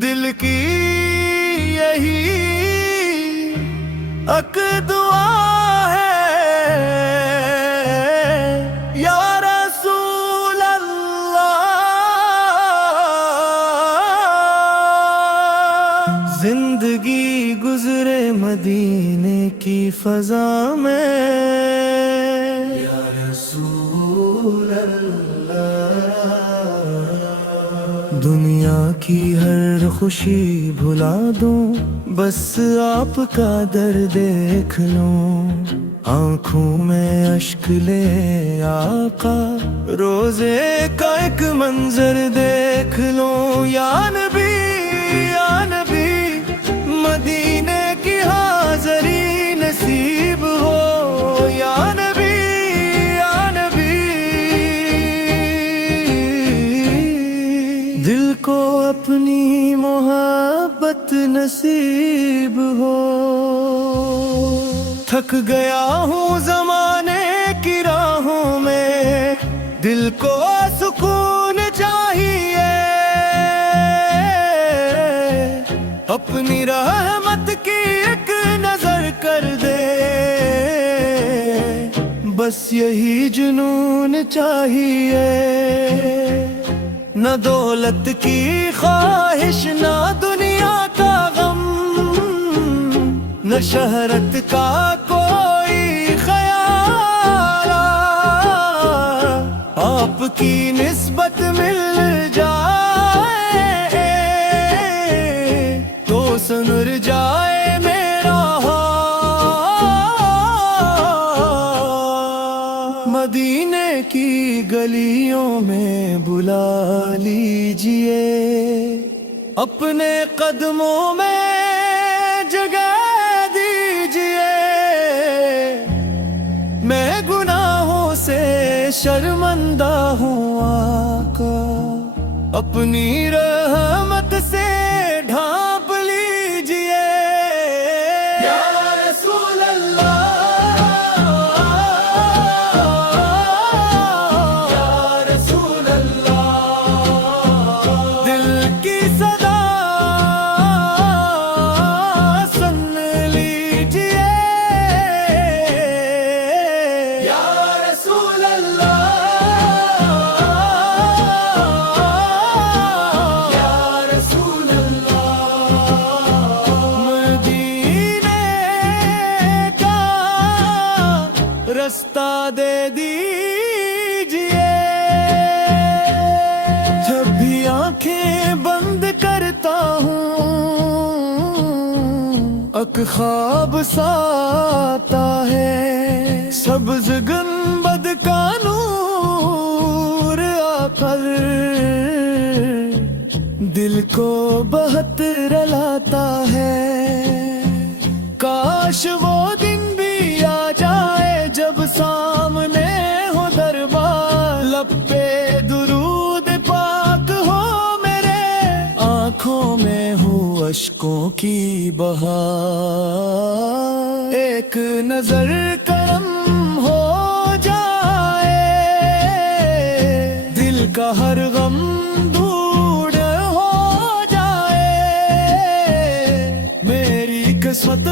دل کی یہی اک دعا ہے یا رسول اللہ، زندگی گزرے مدینے کی فضا میں یا رسول اللہ، دنیا کی ہر خوشی بھلا دوں، بس آپ کا در دیکھ لوں، آنکھوں میں اشک لے آقا، روزے کا ایک منظر دیکھ لوں، یا نبی یا نبی، مدینے کی حاضری نصیب ہو، یا نبی یا نبی، دل کو اپنی محبت نصیب ہو، تھک گیا ہوں زمانے کی راہوں میں، دل کو سکون چاہیے، اپنی رحمت کی ایک نظر کر دے، بس یہی جنون چاہیے، نہ دولت کی خواہش، نہ دنیا کا غم، نہ شہرت کا کوئی خیال، آپ کی نسبت مل جائے تو سنور جائے میرا حال، مدینے کی گلیوں میں بلا لیجئے، اپنے قدموں میں جگہ دیجئے، میں گناہوں سے شرمندہ ہوں آقا، اپنی رحمت سے ڈھانپ لیجئے، یا رسول اللہ، یا رسول اللہ، دل کی صدا سن لیجئے، یا رسول اللہ، یا رسول اللہ، مدینے کا رستہ دے دیجئے، جب بھی آنکھیں بند کرتا ہوں اک خواب سا آتا ہے، سبز گنبد کا نور آ کر دل کو بہت رلاتا ہے، کاش وہ دن بھی آ جائے جب سامنے ہو دربار، لب پہ درود پاک ہو میرے، آنکھوں میں ہو اشکوں کی بہار، ایک نظر کرم ہو جائے، دل کا ہر غم دور ہو جائے، میری قسمت